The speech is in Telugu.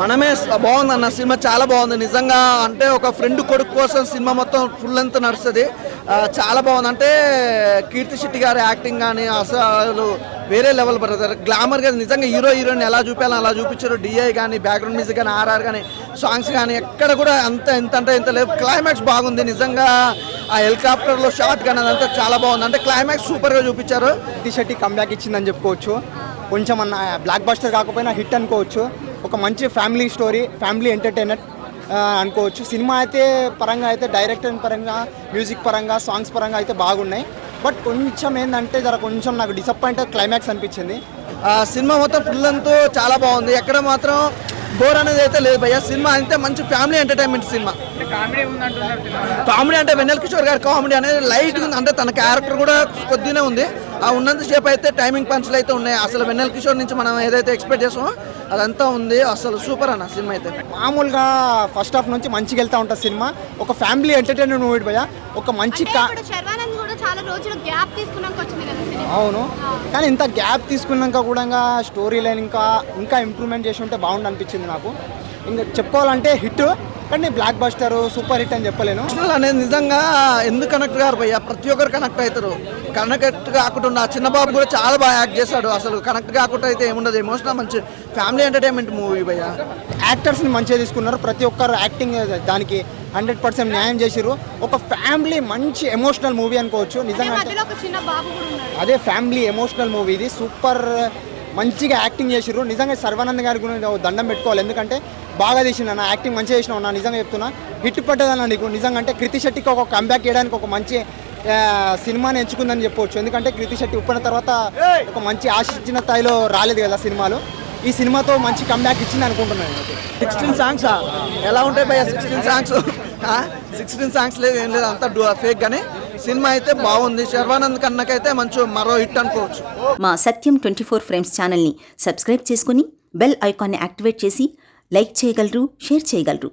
మనమే బాగుందన్న సినిమా, చాలా బాగుంది నిజంగా. అంటే ఒక ఫ్రెండ్ కొడుకు కోసం సినిమా మొత్తం ఫుల్ లెంత్ నడుస్తుంది. చాలా బాగుంది. అంటే కీర్తి శెట్టి గారి యాక్టింగ్ కానీ అసలు వేరే లెవెల్ బ్రదర్. గ్లామర్గా నిజంగా హీరో హీరోయిన్ ఎలా చూపించాలో అలా చూపించారు. డిఐ కానీ బ్యాక్గ్రౌండ్ మ్యూజిక్ కానీ ఆర్ఆర్ కానీ సాంగ్స్ కానీ ఎక్కడ కూడా ఎంత అంటే ఇంత లేదు. క్లైమాక్స్ బాగుంది నిజంగా. ఆ హెలికాప్టర్లో షాట్ కానీ అదంతా చాలా బాగుంది. అంటే క్లైమాక్స్ సూపర్గా చూపించారు. కీర్తి శెట్టి కంబ్యాక్ ఇచ్చిందని చెప్పుకోవచ్చు. కొంచెం అన్న బ్లాక్ బస్టర్ కాకపోయినా హిట్ అనుకోవచ్చు. ఒక మంచి ఫ్యామిలీ స్టోరీ, ఫ్యామిలీ ఎంటర్టైనర్ అనుకోవచ్చు. సినిమా అయితే పరంగా అయితే డైరెక్టర్ పరంగా, మ్యూజిక్ పరంగా, సాంగ్స్ పరంగా అయితే బాగున్నాయి. బట్ కొంచెం ఏంటంటే కొంచెం నాకు డిసప్పాయింట్ క్లైమాక్స్ అనిపించింది. సినిమా మొత్తం ఫుల్ అంతా చాలా బాగుంది. ఎక్కడ మాత్రం బోర్ అనేది అయితే లేదు భయ్య. సినిమా అయితే మంచి ఫ్యామిలీ ఎంటర్టైన్మెంట్ సినిమా. కామెడీ అంటే వెన్నెల కిషోర్ గారి కామెడీ అనేది లైట్ ఉంది. అంటే తన క్యారెక్టర్ కూడా కొద్దిగానే ఉంది. ఆ ఉన్నంతసేపు అయితే టైమింగ్ పంచ్లు అయితే ఉన్నాయి. అసలు వెన్నెల కిషోర్ నుంచి మనం ఏదైతే ఎక్స్పెక్ట్ చేసామో అదంతా ఉంది. అసలు సూపర్ అన్న సినిమా అయితే. మామూలుగా ఫస్ట్ హాఫ్ నుంచి మంచిగా వెళ్తూ ఉంటుంది సినిమా. ఒక ఫ్యామిలీ ఎంటర్టైన్మెంట్ మూవీ భయ్య. ఒక మంచి అవును, కానీ ఇంత గ్యాప్ తీసుకున్నాక కూడా స్టోరీ లైన్ ఇంకా ఇంప్రూవ్మెంట్ చేసి ఉంటే బాగుండు అనిపించింది నాకు. ఇంకా చెప్పుకోవాలంటే హిట్, కానీ బ్లాక్ బస్టర్ సూపర్ హిట్ అని చెప్పలేను. అనేది నిజంగా ఎందుకు కనెక్ట్ గారు భయ్య, ప్రతి ఒక్కరు కనెక్ట్ అవుతారు. కనెక్ట్ కాకుండా చిన్న బాబు కూడా చాలా బాగా యాక్ట్ చేశాడు. అసలు కనెక్ట్ కాకుండా అయితే ఏముండదు. ఎమోషనల్ మంచి ఫ్యామిలీ ఎంటర్టైన్మెంట్ మూవీ భయ్య. యాక్టర్స్ని మంచిగా తీసుకున్నారు. ప్రతి ఒక్కరు యాక్టింగ్ దానికి 100% న్యాయం చేసిరు. ఒక ఫ్యామిలీ మంచి ఎమోషనల్ మూవీ అనుకోవచ్చు నిజంగా. అదే ఫ్యామిలీ ఎమోషనల్ మూవీ ఇది. సూపర్ మంచిగా యాక్టింగ్ చేసిర్రు నిజంగా. సర్వానంద్ గారి గురించి దండం పెట్టుకోవాలి. ఎందుకంటే బాగా తీసిన యాక్టింగ్ మంచిగా చేసినావు నా, నిజంగా చెప్తున్నా. హిట్ పట్టదన్న నీకు నిజంగా. అంటే కృతి శెట్టికి ఒక కంబ్యాక్ చేయడానికి ఒక మంచి సినిమాని ఎంచుకుందని చెప్పవచ్చు. ఎందుకంటే కృతి శెట్టి ఉప్పిన తర్వాత ఒక మంచి ఆశించిన స్థాయిలో రాలేదు కదా సినిమాలు. ఈ సినిమాతో మంచి కంబ్యాక్ ఇచ్చింది అనుకుంటున్నాను. 16 సాంగ్స్ ఎలా ఉంటాయి భయ్య? 16 సాంగ్స్ లేదు, ఏం లేదు, అంతా ఫేక్. కానీ సినిమా అయితే బాగుంది. శర్వానంద్ కన్నకైతే మంచి మరో హిట్ అనుకోవచ్చు. మా సత్యం 24 ఫ్రేమ్స్ ఛానల్ని సబ్స్క్రైబ్ చేసుకుని బెల్ ఐకాన్ని యాక్టివేట్ చేసి లైక్ చేయగలరు, షేర్ చేయగలరు.